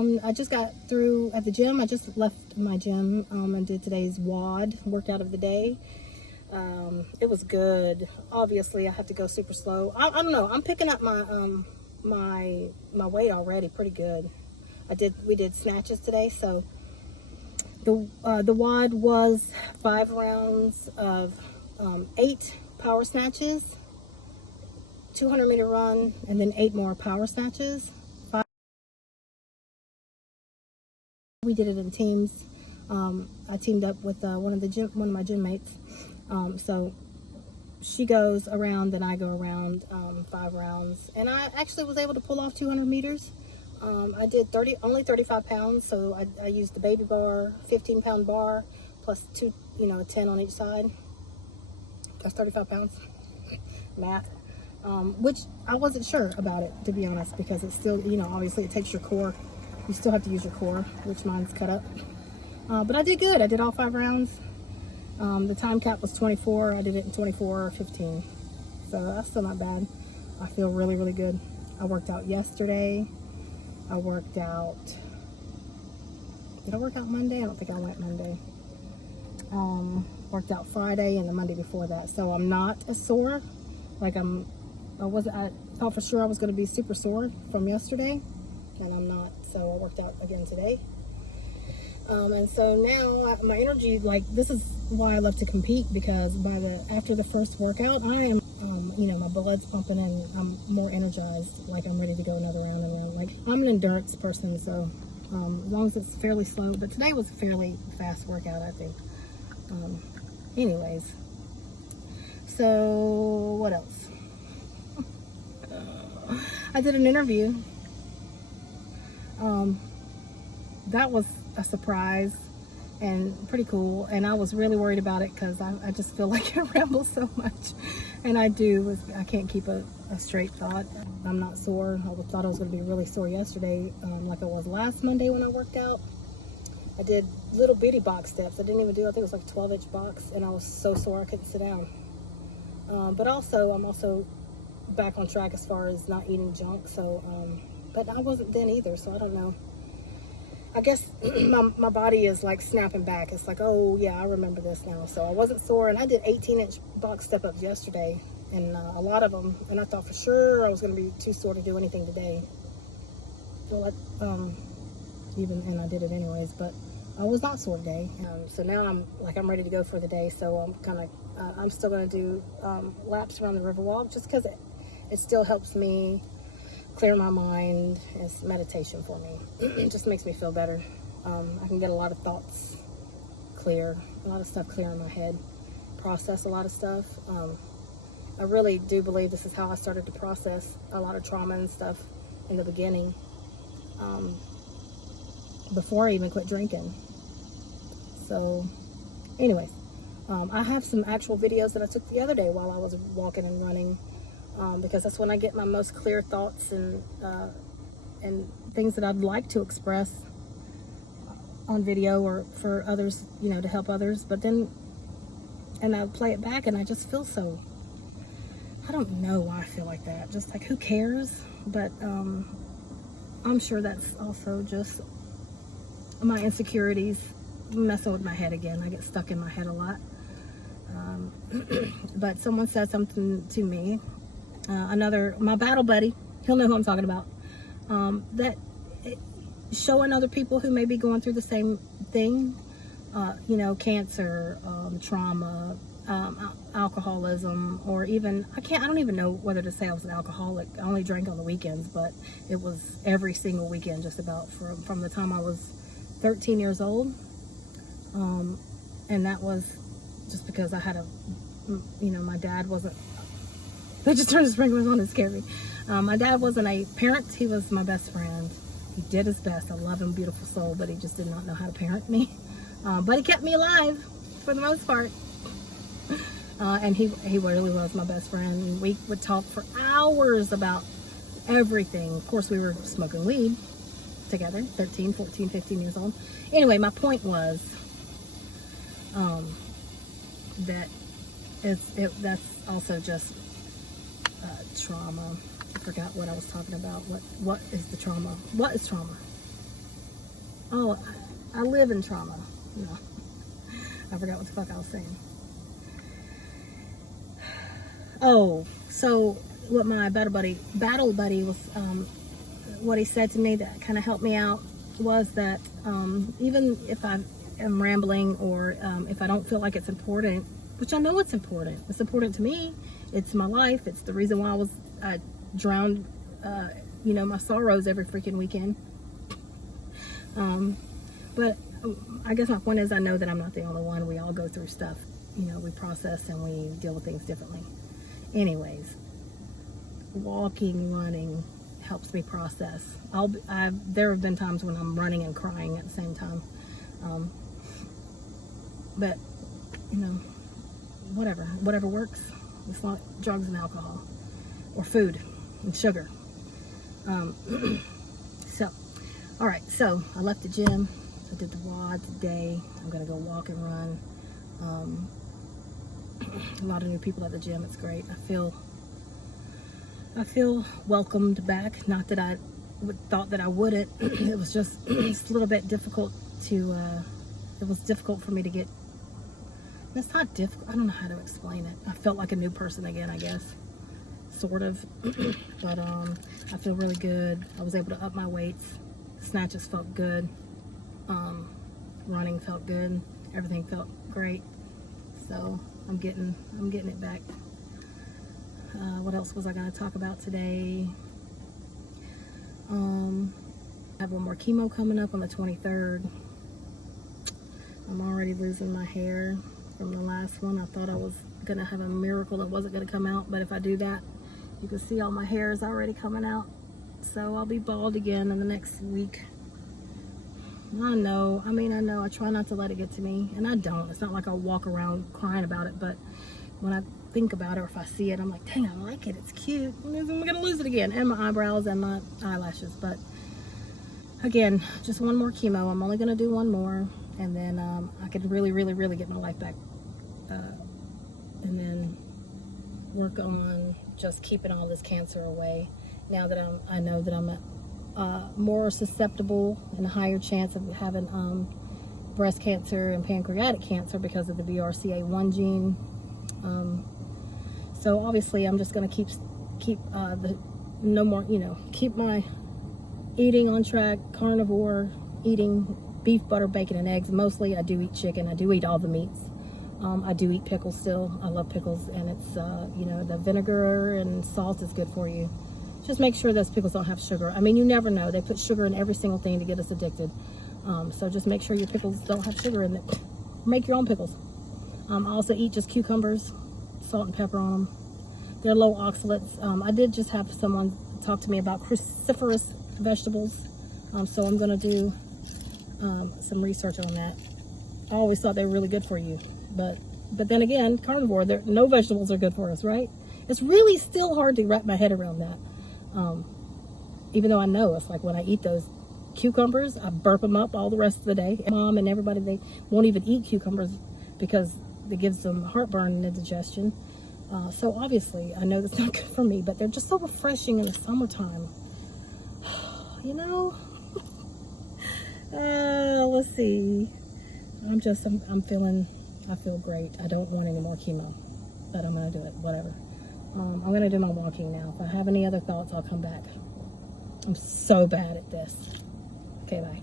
I just got through at the gym. I just left my gym and did today's WOD, workout of the day. It was good. Obviously, I have to go super slow. I don't know. I'm picking up my my weight already pretty good. We did snatches today, so the WOD was 5 rounds of 8 power snatches, 200-meter run, and then 8 more power snatches. We did it in teams. I teamed up with one of my gym mates. So she goes around, then I go around 5 rounds, and I actually was able to pull off 200 meters. I did only 35 pounds, so I used the baby bar, 15-pound bar, plus 10 on each side. That's 35 pounds. Math. Which I wasn't sure about it, to be honest, because it's still, obviously it takes your core. You still have to use your core, which mine's cut up. But I did good. I did all 5 rounds. The time cap was 24. I did it in 24 or 15. So that's still not bad. I feel really, really good. I worked out yesterday. I worked out. Did I work out Monday? I don't think I went Monday. Worked out Friday and the Monday before that. So I'm not as sore. I thought for sure I was going to be super sore from yesterday, and I'm not. So I worked out again today. And so now my energy, this is why I love to compete, because after the first workout, I am, my blood's pumping and I'm more energized. I'm ready to go another round and round. I'm an endurance person, so as long as it's fairly slow. But today was a fairly fast workout, I think. Anyways, so what else? I did an interview. That was a surprise and pretty cool, and I was really worried about it because I just feel like I ramble so much, and I can't keep a straight thought. I'm not sore. I thought I was going to be really sore yesterday, like I was last Monday when I worked out. I did little bitty box steps. I think it was like a 12-inch box, and I was so sore I couldn't sit down. But also, I'm also back on track as far as not eating junk, so but I wasn't then either, so I don't know. I guess my body is snapping back. It's oh yeah, I remember this now. So I wasn't sore, and I did 18-inch box step-ups yesterday, and a lot of them, and I thought for sure I was going to be too sore to do anything today. So and I did it anyways, but I was not sore today. So now I'm ready to go for the day, so I'm still going to do laps around the Riverwalk, just because it still helps me clear my mind. It's meditation for me. It just makes me feel better. I can get a lot of thoughts clear, a lot of stuff clear in my head, process a lot of stuff. I really do believe this is how I started to process a lot of trauma and stuff in the beginning, before I even quit drinking. So anyways, I have some actual videos that I took the other day while I was walking and running, because that's when I get my most clear thoughts and things that I'd like to express on video or for others, to help others. But then, and I play it back and I just feel so, I don't know why I feel like that. Just who cares? But I'm sure that's also just my insecurities messing with my head again. I get stuck in my head a lot. But someone said something to me, my battle buddy, he'll know who I'm talking about, that showing other people who may be going through the same thing, cancer, trauma, alcoholism, or even, I don't even know whether to say I was an alcoholic. I only drank on the weekends, but it was every single weekend just about from the time I was 13 years old. And that was just because I had my dad wasn't, they just turned the sprinklers on and scared me. My dad wasn't a parent. He was my best friend. He did his best. I love him, beautiful soul, but he just did not know how to parent me. But he kept me alive for the most part. And he really was my best friend. We would talk for hours about everything. Of course, we were smoking weed together, 13, 14, 15 years old. Anyway, my point was that's also just trauma. I forgot what I was talking about. What is the trauma? What is trauma? Oh, I live in trauma. No, I forgot what the fuck I was saying. Oh, so what my battle buddy was, what he said to me that kind of helped me out was that even if I am rambling or if I don't feel like it's important, which I know it's important to me. It's my life. It's the reason why I drowned, my sorrows every freaking weekend. But I guess my point is I know that I'm not the only one. We all go through stuff. We process and we deal with things differently. Anyways, walking, running helps me process. There have been times when I'm running and crying at the same time. But, whatever works. It's not drugs and alcohol or food and sugar. All right, so I left the gym. I did the WOD today. I'm gonna go walk and run. A lot of new people at the gym. It's great. I feel welcomed back. Not that I thought that I wouldn't. It was just it's a little bit difficult to. It was difficult for me to get. It's not difficult. I don't know how to explain it. I felt like a new person again, I guess. Sort of. But I feel really good. I was able to up my weights. Snatches felt good. Running felt good. Everything felt great. So I'm getting it back. What else was I going to talk about today? I have one more chemo coming up on the 23rd. I'm already losing my hair from the last one. I thought I was going to have a miracle that wasn't going to come out, but if I do that, you can see all my hair is already coming out. So I'll be bald again in the next week. I know. I try not to let it get to me, and I don't. It's not like I'll walk around crying about it, but when I think about it or if I see it, I'm like, dang, I like it. It's cute. I'm going to lose it again, and my eyebrows and my eyelashes. But again, just one more chemo. I'm only going to do one more, and then I can really, really, really get my life back, and then work on just keeping all this cancer away. Now that I know that I'm more susceptible and a higher chance of having breast cancer and pancreatic cancer because of the BRCA1 gene. So obviously I'm just going to keep my eating on track, carnivore, eating beef, butter, bacon, and eggs. Mostly I do eat chicken. I do eat all the meats. I do eat pickles still. I love pickles, and it's the vinegar and salt is good for you. Just make sure those pickles don't have sugar. You never know. They put sugar in every single thing to get us addicted. So just make sure your pickles don't have sugar in it. Make your own pickles. I also eat just cucumbers, salt and pepper on them. They're low oxalates. I did just have someone talk to me about cruciferous vegetables. So I'm going to do some research on that. I always thought they were really good for you. But then again, carnivore, no vegetables are good for us, right? It's really still hard to wrap my head around that. Even though I know, it's like when I eat those cucumbers, I burp them up all the rest of the day. Mom and everybody, they won't even eat cucumbers because it gives them heartburn and indigestion. So obviously, I know that's not good for me, but they're just so refreshing in the summertime. Let's see. I feel great. I don't want any more chemo, but I'm going to do it, whatever. I'm going to do my walking now. If I have any other thoughts, I'll come back. I'm so bad at this. Okay, bye.